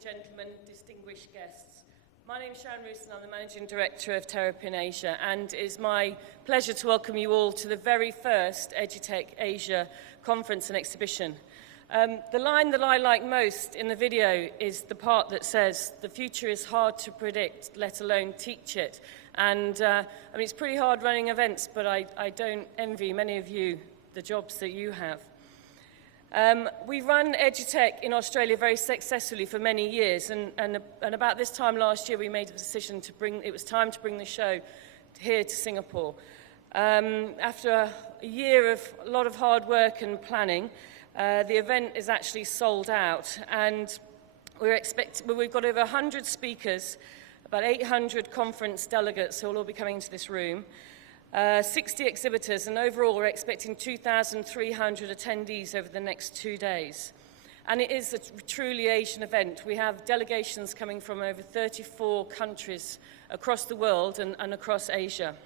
and gentlemen, distinguished guests. My name is Sharon Roos and I'm the Managing Director of Terrapin Asia, and it is my pleasure to welcome you all to the very first EduTech Asia conference and exhibition. The line that I like most in the video is the part that says, "The future is hard to predict, let alone teach it." And I mean, it's pretty hard running events, but I don't envy many of you the jobs that you have. We run EduTech in Australia very successfully for many years, and about this time last year we made a decision it was time to bring the show here to Singapore. After a year of a lot of hard work and planning, the event is actually sold out, and we've got over 100 speakers, about 800 conference delegates who will all be coming into this room, 60 exhibitors, and overall we're expecting 2,300 attendees over the next 2 days. And it is a truly Asian event. We have delegations coming from over 34 countries across the world and across Asia.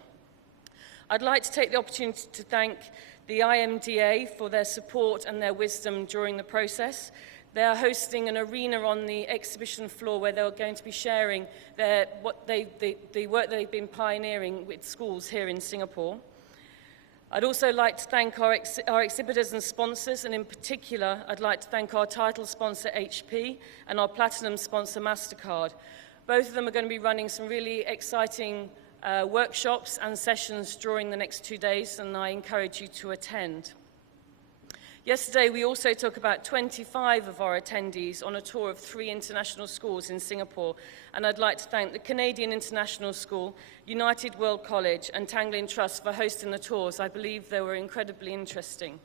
I'd like to take the opportunity to thank the IMDA for their support and their wisdom during the process. They are hosting an arena on the exhibition floor where they're going to be sharing the work they've been pioneering with schools here in Singapore. I'd also like to thank our exhibitors and sponsors, and in particular, I'd like to thank our title sponsor, HP, and our platinum sponsor, MasterCard. Both of them are going to be running some really exciting workshops and sessions during the next 2 days, and I encourage you to attend. Yesterday, we also took about 25 of our attendees on a tour of 3 international schools in Singapore, and I'd like to thank the Canadian International School, United World College, and Tanglin Trust for hosting the tours. I believe they were incredibly interesting.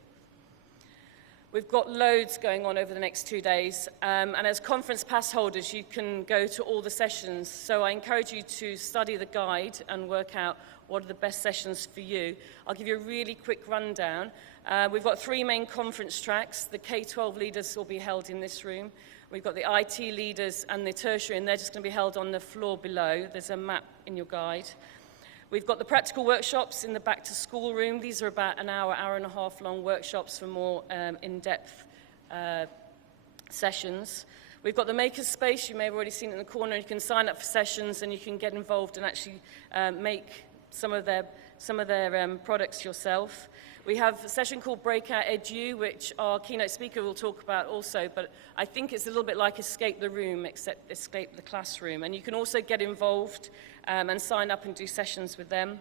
We've got loads going on over the next 2 days, and as conference pass holders, you can go to all the sessions, so I encourage you to study the guide and work out what are the best sessions for you. I'll give you a really quick rundown. We've got 3 main conference tracks. The K-12 leaders will be held in this room. We've got the IT leaders and the tertiary, and they're just going to be held on the floor below. There's a map in your guide. We've got the practical workshops in the back to school room. These are about an hour and a half long workshops for more in-depth sessions. We've got the maker's space. You may have already seen it in the corner. You can sign up for sessions and you can get involved and actually make some of their products yourself. We have a session called Breakout Edu, which our keynote speaker will talk about also, but I think it's a little bit like Escape the Room, except Escape the Classroom. And you can also get involved and sign up and do sessions with them.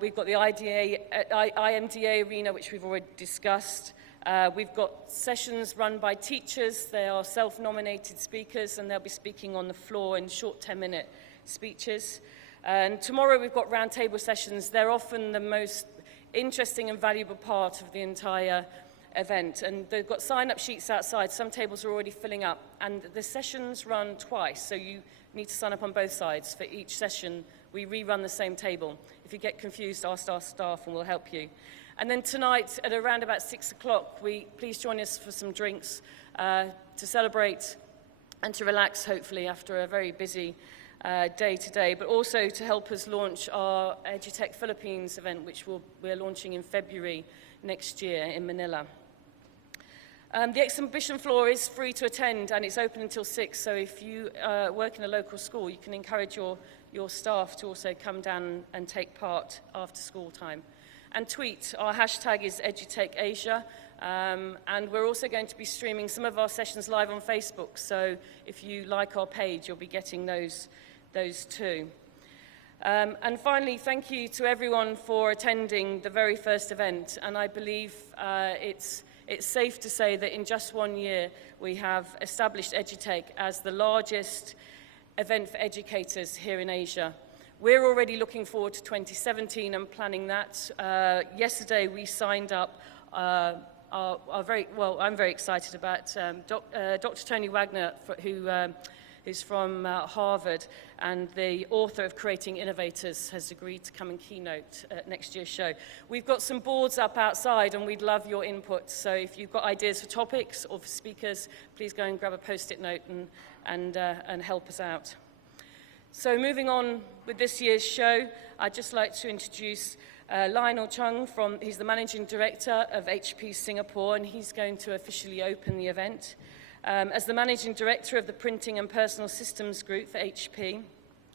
We've got the IMDA arena, which we've already discussed. We've got sessions run by teachers. They are self-nominated speakers, and they'll be speaking on the floor in short 10-minute speeches. And tomorrow we've got roundtable sessions. They're often the most interesting and valuable part of the entire event, and they've got sign-up sheets outside. Some tables are already filling up, and the sessions run twice, so you need to sign up on both sides. For each session, we rerun the same table. If you get confused, ask our staff and we'll help you. And then tonight, at around about 6 o'clock, please join us for some drinks to celebrate and to relax, hopefully, after a very busy day today, but also to help us launch our EduTech Philippines event, which we're launching in February next year in Manila. The exhibition floor is free to attend, and it's open until 6, so if you work in a local school, you can encourage your staff to also come down and take part after school time. And tweet. Our hashtag is EduTech Asia, and we're also going to be streaming some of our sessions live on Facebook, so if you like our page, you'll be getting those too. And finally, thank you to everyone for attending the very first event, and I believe it's safe to say that in just 1 year we have established EduTech as the largest event for educators here in Asia. We're already looking forward to 2017 and planning that. Yesterday we signed up I'm very excited about Dr. Tony Wagner, who's from Harvard, and the author of Creating Innovators, has agreed to come and keynote at next year's show. We've got some boards up outside, and we'd love your input. So if you've got ideas for topics or for speakers, please go and grab a Post-it note and help us out. So moving on with this year's show, I'd just like to introduce Lionel Chung. He's the Managing Director of HP Singapore, and he's going to officially open the event. As the Managing Director of the Printing and Personal Systems Group for HP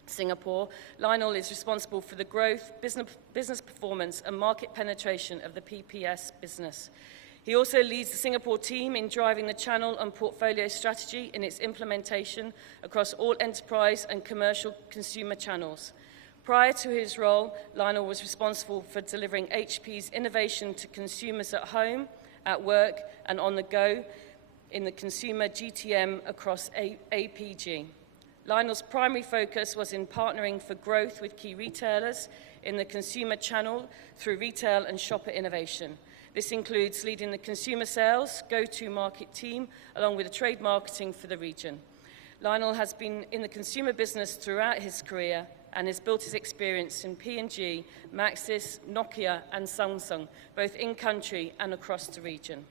Singapore, Lionel is responsible for the growth, business performance and market penetration of the PPS business. He also leads the Singapore team in driving the channel and portfolio strategy in its implementation across all enterprise and commercial consumer channels. Prior to his role, Lionel was responsible for delivering HP's innovation to consumers at home, at work, and on the go in the consumer GTM across APG. Lionel's primary focus was in partnering for growth with key retailers in the consumer channel through retail and shopper innovation. This includes leading the consumer sales, go-to-market team, along with the trade marketing for the region. Lionel has been in the consumer business throughout his career and has built his experience in P&G, Maxis, Nokia, and Samsung, both in-country and across the region.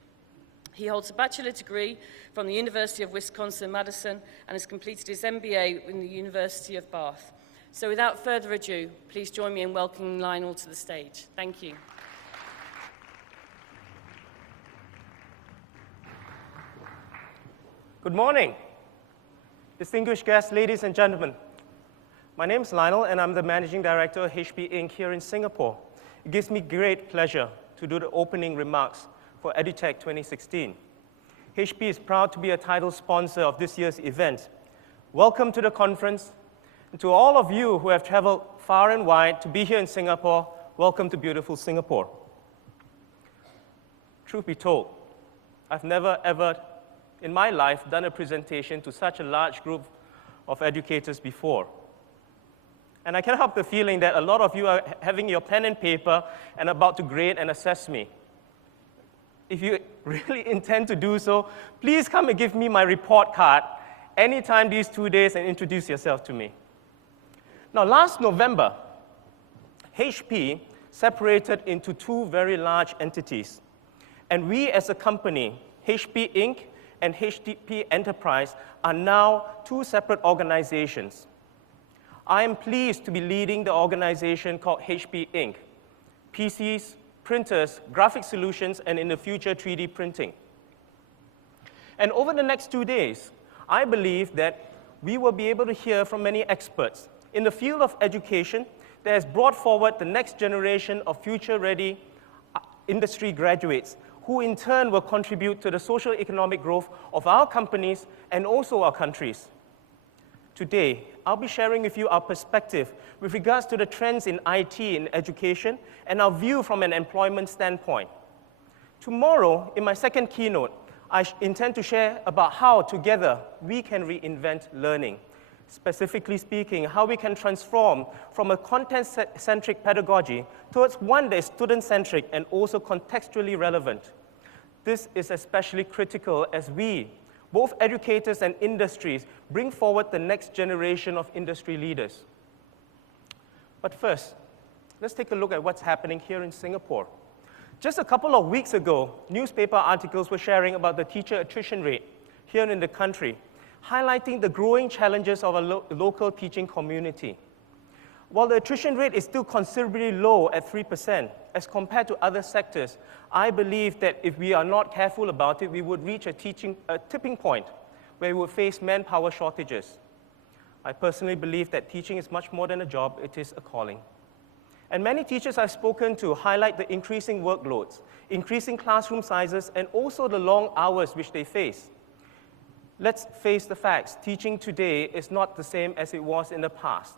He holds a bachelor degree from the University of Wisconsin-Madison and has completed his MBA in the University of Bath. So without further ado, please join me in welcoming Lionel to the stage. Thank you. Good morning, distinguished guests, ladies and gentlemen. My name is Lionel, and I'm the Managing Director of HP Inc. here in Singapore. It gives me great pleasure to do the opening remarks for EduTech 2016. HP is proud to be a title sponsor of this year's event. Welcome to the conference, and to all of you who have traveled far and wide to be here in Singapore, welcome to beautiful Singapore. Truth be told, I've never ever in my life done a presentation to such a large group of educators before. And I can't help the feeling that a lot of you are having your pen and paper and about to grade and assess me. If you really intend to do so, please come and give me my report card anytime these 2 days and introduce yourself to me. Now, last November, HP separated into two very large entities. And we as a company, HP Inc. and HP Enterprise, are now two separate organizations. I am pleased to be leading the organization called HP Inc. PCs, printers, graphic solutions, and in the future, 3D printing. And over the next 2 days, I believe that we will be able to hear from many experts in the field of education that has brought forward the next generation of future-ready industry graduates who in turn will contribute to the social economic growth of our companies and also our countries. Today, I'll be sharing with you our perspective with regards to the trends in IT in education and our view from an employment standpoint. Tomorrow, in my second keynote, I intend to share about how together we can reinvent learning. Specifically speaking, how we can transform from a content-centric pedagogy towards one that is student-centric and also contextually relevant. This is especially critical as we, both educators and industries, bring forward the next generation of industry leaders. But first, let's take a look at what's happening here in Singapore. Just a couple of weeks ago, newspaper articles were sharing about the teacher attrition rate here in the country, highlighting the growing challenges of a local teaching community. While the attrition rate is still considerably low at 3%, as compared to other sectors, I believe that if we are not careful about it, we would reach a tipping point where we would face manpower shortages. I personally believe that teaching is much more than a job, it is a calling. And many teachers I've spoken to highlight the increasing workloads, increasing classroom sizes, and also the long hours which they face. Let's face the facts, teaching today is not the same as it was in the past.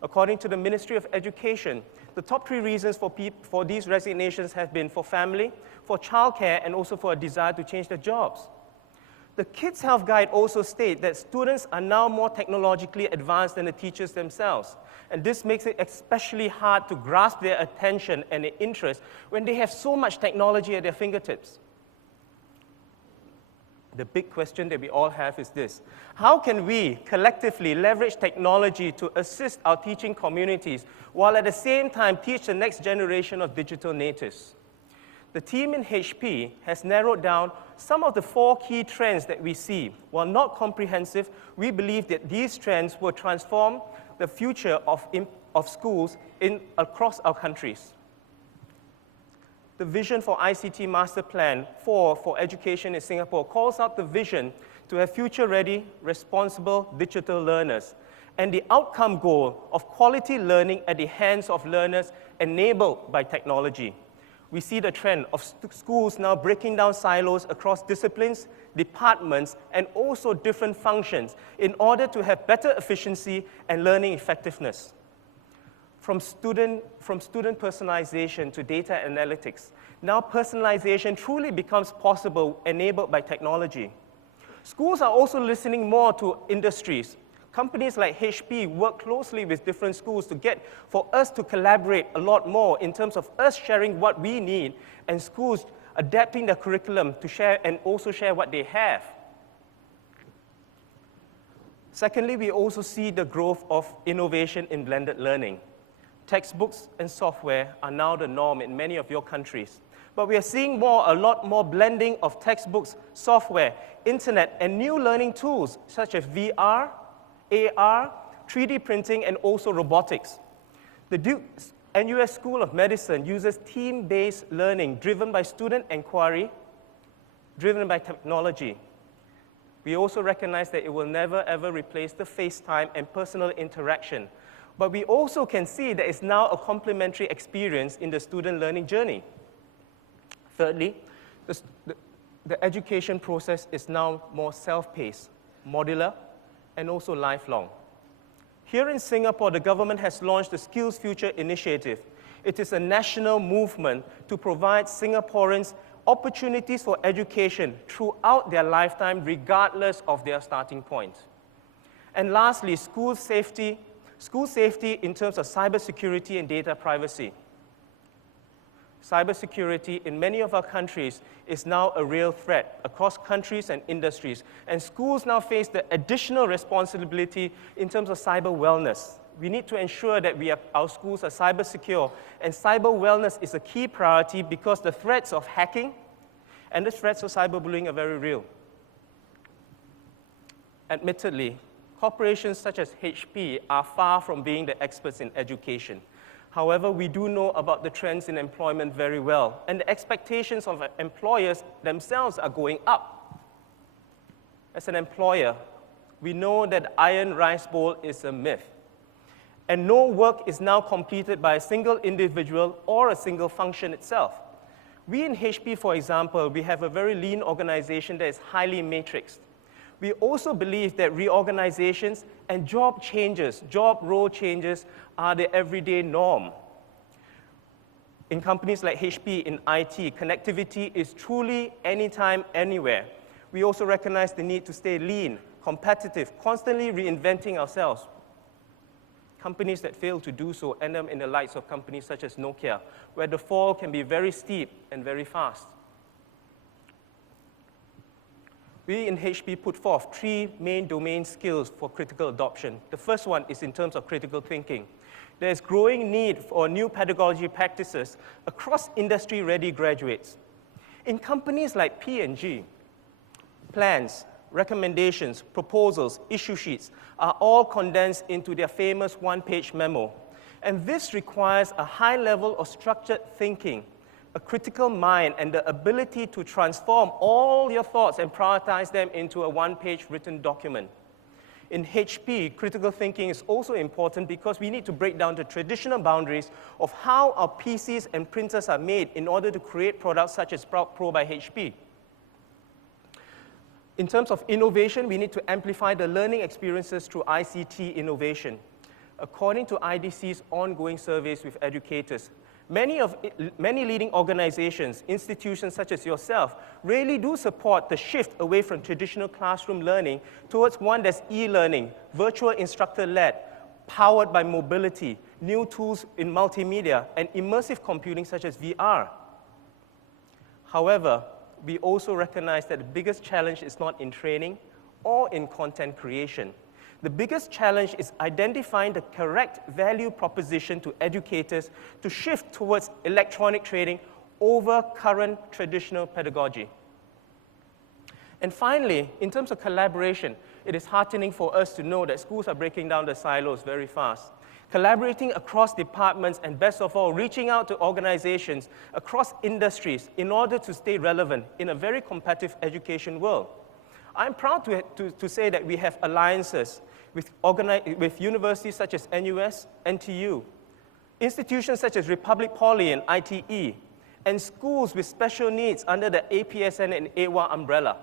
According to the Ministry of Education, the top 3 reasons for these resignations have been for family, for childcare, and also for a desire to change their jobs. The Kids Health Guide also states that students are now more technologically advanced than the teachers themselves, and this makes it especially hard to grasp their attention and their interest when they have so much technology at their fingertips. The big question that we all have is this: how can we collectively leverage technology to assist our teaching communities while at the same time teach the next generation of digital natives? The team in HP has narrowed down some of the 4 key trends that we see. While not comprehensive, we believe that these trends will transform the future of schools across our countries. the vision for ICT Master Plan 4 for education in Singapore calls out the vision to have future-ready, responsible digital learners, and the outcome goal of quality learning at the hands of learners enabled by technology. We see the trend of schools now breaking down silos across disciplines, departments, and also different functions in order to have better efficiency and learning effectiveness. From student personalization to data analytics, now personalization truly becomes possible enabled by technology. Schools are also listening more to industries. Companies like HP work closely with different schools for us to collaborate a lot more in terms of us sharing what we need and schools adapting their curriculum to share and also share what they have. Secondly, we also see the growth of innovation in blended learning. Textbooks and software are now the norm in many of your countries. But we are seeing a lot more blending of textbooks, software, internet, and new learning tools such as VR, AR, 3D printing, and also robotics. The Duke NUS School of Medicine uses team-based learning driven by student inquiry, driven by technology. We also recognize that it will never, ever replace the face time and personal interaction. But we also can see that it's now a complementary experience in the student learning journey. Thirdly, the education process is now more self-paced, modular, and also lifelong. Here in Singapore, the government has launched the Skills Future Initiative. It is a national movement to provide Singaporeans opportunities for education throughout their lifetime, regardless of their starting point. And lastly, school safety in terms of cybersecurity and data privacy. Cybersecurity in many of our countries is now a real threat across countries and industries, and schools now face the additional responsibility in terms of cyber wellness. We need to ensure that our schools are cyber secure, and cyber wellness is a key priority because the threats of hacking and the threats of cyberbullying are very real. Admittedly, corporations such as HP are far from being the experts in education. However, we do know about the trends in employment very well, and the expectations of employers themselves are going up. As an employer, we know that iron rice bowl is a myth, and no work is now completed by a single individual or a single function itself. We in HP, for example, we have a very lean organization that is highly matrixed. We also believe that reorganizations and job role changes are the everyday norm. In companies like HP in IT, connectivity is truly anytime, anywhere. We also recognize the need to stay lean, competitive, constantly reinventing ourselves. Companies that fail to do so end up in the likes of companies such as Nokia, where the fall can be very steep and very fast. We in HP put forth 3 main domain skills for critical adoption. The first one is in terms of critical thinking. There's growing need for new pedagogy practices across industry-ready graduates. In companies like P&G, plans, recommendations, proposals, issue sheets are all condensed into their famous one-page memo. And this requires a high level of structured thinking, a critical mind, and the ability to transform all your thoughts and prioritize them into a one-page written document. In HP, critical thinking is also important because we need to break down the traditional boundaries of how our PCs and printers are made in order to create products such as Sprout Pro by HP. In terms of innovation, we need to amplify the learning experiences through ICT innovation. According to IDC's ongoing surveys with educators, many leading organizations, institutions such as yourself, really do support the shift away from traditional classroom learning towards one that's e-learning, virtual instructor-led, powered by mobility, new tools in multimedia, and immersive computing such as VR. However, we also recognize that the biggest challenge is not in training or in content creation. The biggest challenge is identifying the correct value proposition to educators to shift towards electronic training over current traditional pedagogy. And finally, in terms of collaboration, it is heartening for us to know that schools are breaking down the silos very fast, collaborating across departments, and best of all, reaching out to organizations across industries in order to stay relevant in a very competitive education world. I'm proud to say that we have alliances with universities such as NUS, NTU, institutions such as Republic Poly and ITE, and schools with special needs under the APSN and AWA umbrella.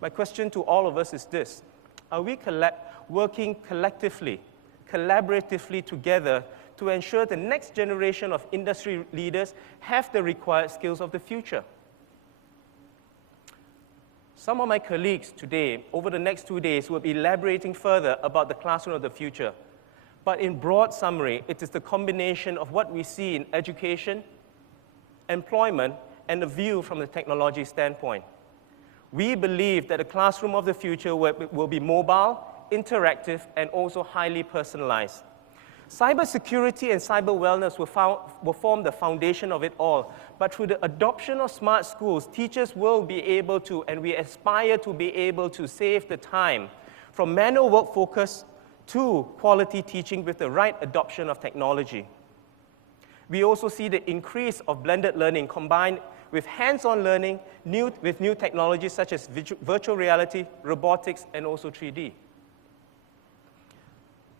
My question to all of us is this: are we working collectively, collaboratively together to ensure the next generation of industry leaders have the required skills of the future? Some of my colleagues today, over the next 2 days, will be elaborating further about the classroom of the future. But in broad summary, it is the combination of what we see in education, employment, and the view from the technology standpoint. We believe that the classroom of the future will be mobile, interactive, and also highly personalized. Cybersecurity and cyber wellness will form the foundation of it all. But through the adoption of smart schools, teachers will be able to, and we aspire to be able to, save the time from manual work focus to quality teaching with the right adoption of technology. We also see the increase of blended learning combined with hands-on learning with new technologies such as virtual reality, robotics, and also 3D.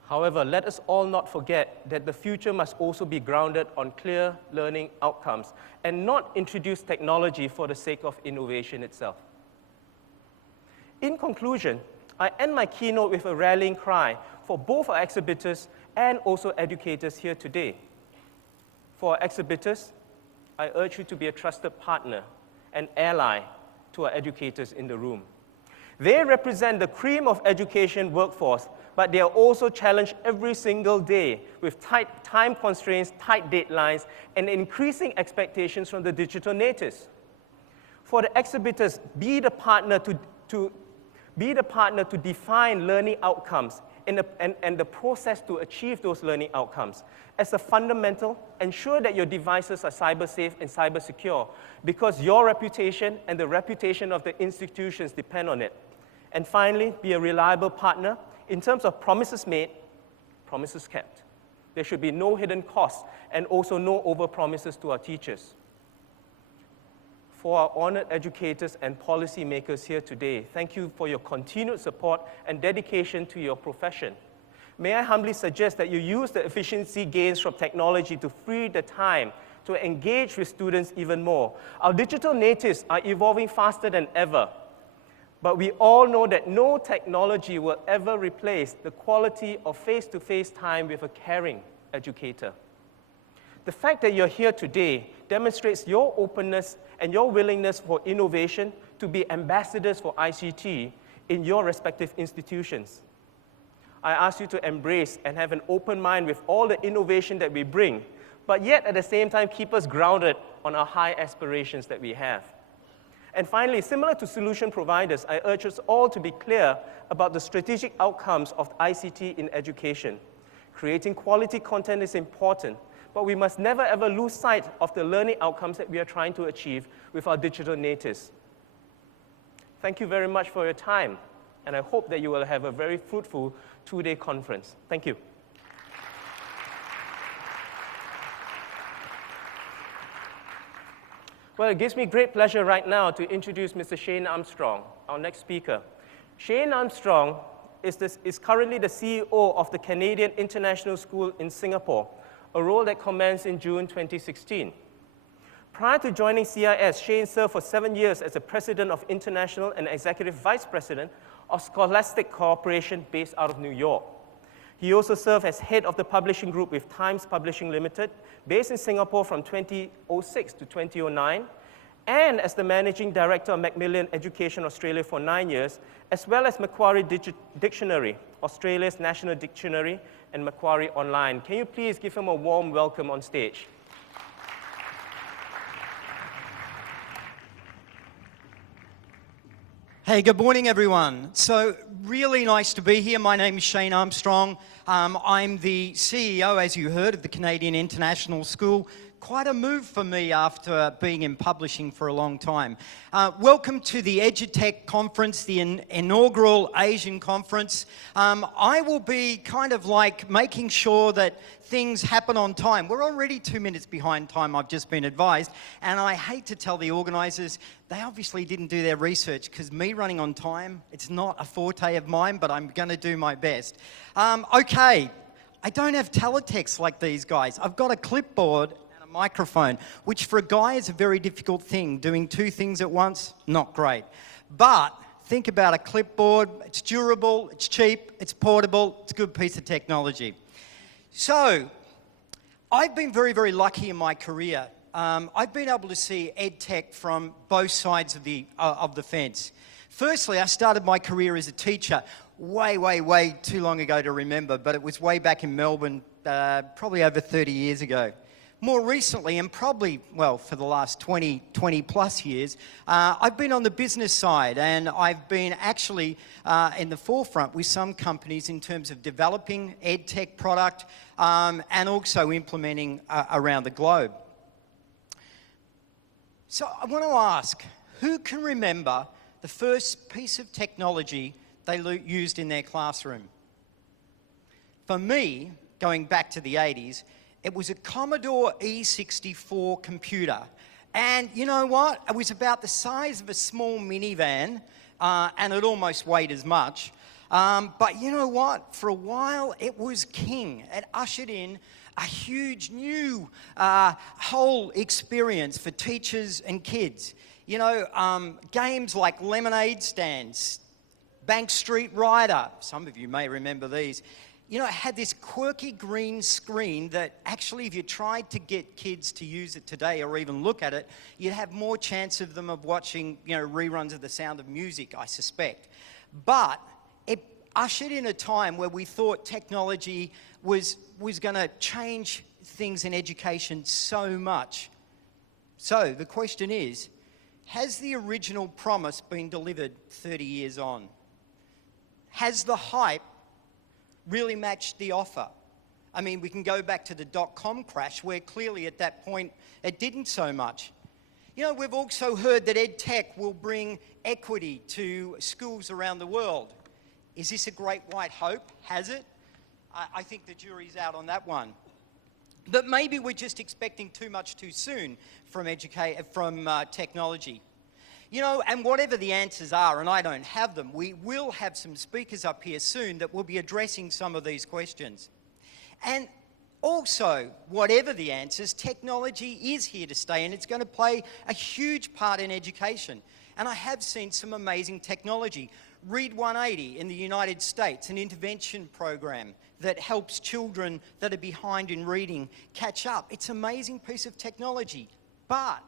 However, let us all not forget that the future must also be grounded on clear learning outcomes and not introduce technology for the sake of innovation itself. In conclusion, I end my keynote with a rallying cry for both our exhibitors and also educators here today. For our exhibitors, I urge you to be a trusted partner and ally to our educators in the room. They represent the cream of education workforce, but they are also challenged every single day with tight time constraints, tight deadlines, and increasing expectations from the digital natives. For the exhibitors, be the partner to define learning outcomes and the process to achieve those learning outcomes. As a fundamental, ensure that your devices are cyber safe and cyber secure, because your reputation and the reputation of the institutions depend on it. And finally, be a reliable partner in terms of promises made, promises kept. There should be no hidden costs and also no over-promises to our teachers. For our honored educators and policymakers here today, thank you for your continued support and dedication to your profession. May I humbly suggest that you use the efficiency gains from technology to free the time to engage with students even more. Our digital natives are evolving faster than ever, but we all know that no technology will ever replace the quality of face-to-face time with a caring educator. The fact that you're here today demonstrates your openness and your willingness for innovation to be ambassadors for ICT in your respective institutions. I ask you to embrace and have an open mind with all the innovation that we bring, but yet at the same time keep us grounded on our high aspirations that we have. And finally, similar to solution providers, I urge us all to be clear about the strategic outcomes of ICT in education. Creating quality content is important, but we must never ever lose sight of the learning outcomes that we are trying to achieve with our digital natives. Thank you very much for your time, and I hope that you will have a very fruitful two-day conference. Thank you. Well, it gives me great pleasure right now to introduce Mr. Shane Armstrong, our next speaker. Shane Armstrong is currently the CEO of the Canadian International School in Singapore, a role that commenced in June 2016. Prior to joining CIS, Shane served for 7 years as the President of International and Executive Vice President of Scholastic Corporation based out of New York. He also served as head of the publishing group with Times Publishing Limited, based in Singapore from 2006 to 2009, and as the Managing Director of Macmillan Education Australia for 9 years, as well as Macquarie Dictionary, Australia's national dictionary, and Macquarie Online. Can you please give him a warm welcome on stage? Hey, good morning, everyone. So really nice to be here. My name is Shane Armstrong. I'm the CEO, as you heard, of the Canadian International School. Quite a move for me after being in publishing for a long time. Welcome to the EduTech conference, the inaugural Asian conference. I will be kind of like making sure that things happen on time. We're already 2 minutes behind time, I've just been advised, and I hate to tell the organisers, they obviously didn't do their research, because me running on time, it's not a forte of mine, but I'm going to do my best. Okay, I don't have teletext like these guys. I've got a clipboard microphone, which for a guy is a very difficult thing. Doing two things at once, not great. But think about a clipboard. It's durable, it's cheap, it's portable, it's a good piece of technology. So, I've been very, very lucky in my career. I've been able to see EdTech from both sides of the fence. Firstly, I started my career as a teacher way too long ago to remember, but it was way back in Melbourne, probably over 30 years ago. More recently, and probably, well, for the last 20 plus years, I've been on the business side, and I've been actually in the forefront with some companies in terms of developing EdTech product and also implementing around the globe. So I want to ask, who can remember the first piece of technology they used in their classroom? For me, going back to the 80s, it was a Commodore E64 computer. And you know what? It was about the size of a small minivan, and it almost weighed as much. But you know what? For a while, it was king. It ushered in a huge new whole experience for teachers and kids. You know, games like Lemonade Stands, Bank Street Rider, some of you may remember these. You know, it had this quirky green screen that actually, if you tried to get kids to use it today or even look at it, you'd have more chance of them of watching, you know, reruns of The Sound of Music, I suspect. But it ushered in a time where we thought technology was going to change things in education so much. So the question is, has the original promise been delivered 30 years on? Has the hype really matched the offer? I mean, we can go back to the dot-com crash, where clearly at that point it didn't so much. You know, we've also heard that EdTech will bring equity to schools around the world. Is this a great white hope? Has it? I think the jury's out on that one. But maybe we're just expecting too much too soon from technology. You know, and whatever the answers are, and I don't have them, we will have some speakers up here soon that will be addressing some of these questions. And also, whatever the answers, technology is here to stay, and it's going to play a huge part in education. And I have seen some amazing technology. Read 180 in the United States, an intervention program that helps children that are behind in reading catch up. It's an amazing piece of technology. But,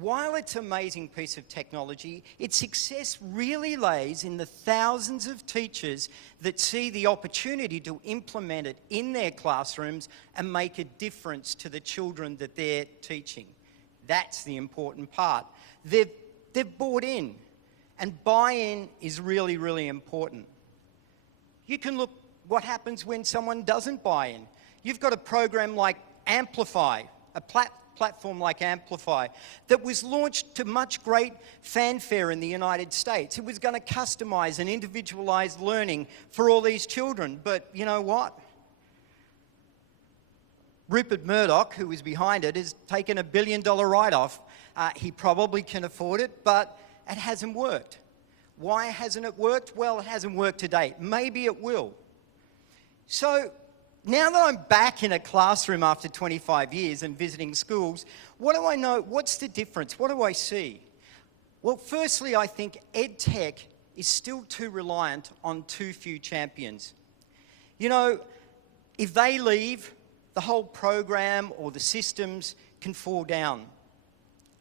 while it's an amazing piece of technology, its success really lays in the thousands of teachers that see the opportunity to implement it in their classrooms and make a difference to the children that they're teaching. That's the important part. They've bought in, and buy-in is really, really important. You can look what happens when someone doesn't buy in. You've got a program like Amplify, a platform like Amplify, that was launched to much great fanfare in the United States. It was going to customize and individualize learning for all these children. But you know what? Rupert Murdoch, who was behind it, has taken $1 billion write-off. He probably can afford it, but it hasn't worked. Why hasn't it worked? Well, it hasn't worked to date. Maybe it will. So, now that I'm back in a classroom after 25 years and visiting schools, what do I know? What's the difference? What do I see? Well, firstly, I think EdTech is still too reliant on too few champions. You know, if they leave, the whole program or the systems can fall down.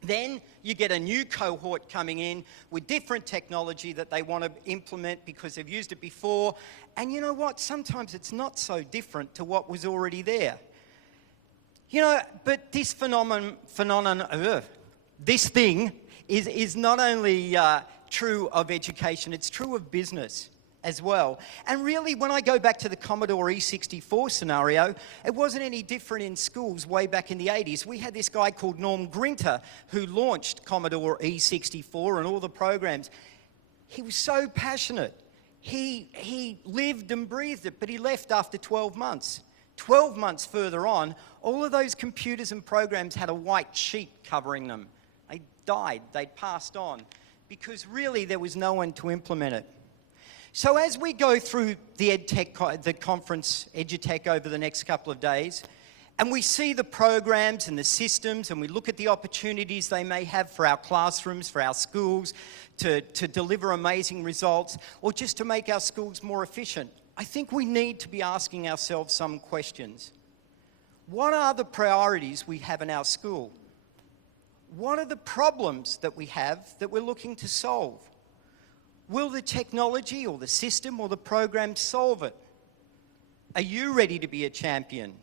Then you get a new cohort coming in with different technology that they want to implement because they've used it before. And you know what? Sometimes it's not so different to what was already there. You know, but this this thing is not only true of education, it's true of business as well. And really, when I go back to the Commodore E64 scenario, it wasn't any different in schools way back in the 80s. We had this guy called Norm Grinter who launched Commodore E64 and all the programs. He was so passionate. He lived and breathed it, but he left after 12 months. 12 months further on, all of those computers and programs had a white sheet covering them. They died, they'd passed on, because really there was no one to implement it. So as we go through the conference, EduTech, over the next couple of days, and we see the programs and the systems, and we look at the opportunities they may have for our classrooms, for our schools, to deliver amazing results, or just to make our schools more efficient, I think we need to be asking ourselves some questions. What are the priorities we have in our school? What are the problems that we have that we're looking to solve? Will the technology or the system or the program solve it? Are you ready to be a champion?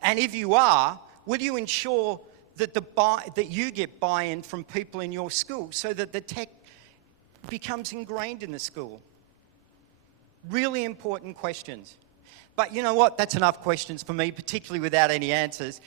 And if you are, will you ensure that that you get buy-in from people in your school so that the tech becomes ingrained in the school? Really important questions. But you know what? That's enough questions for me, particularly without any answers.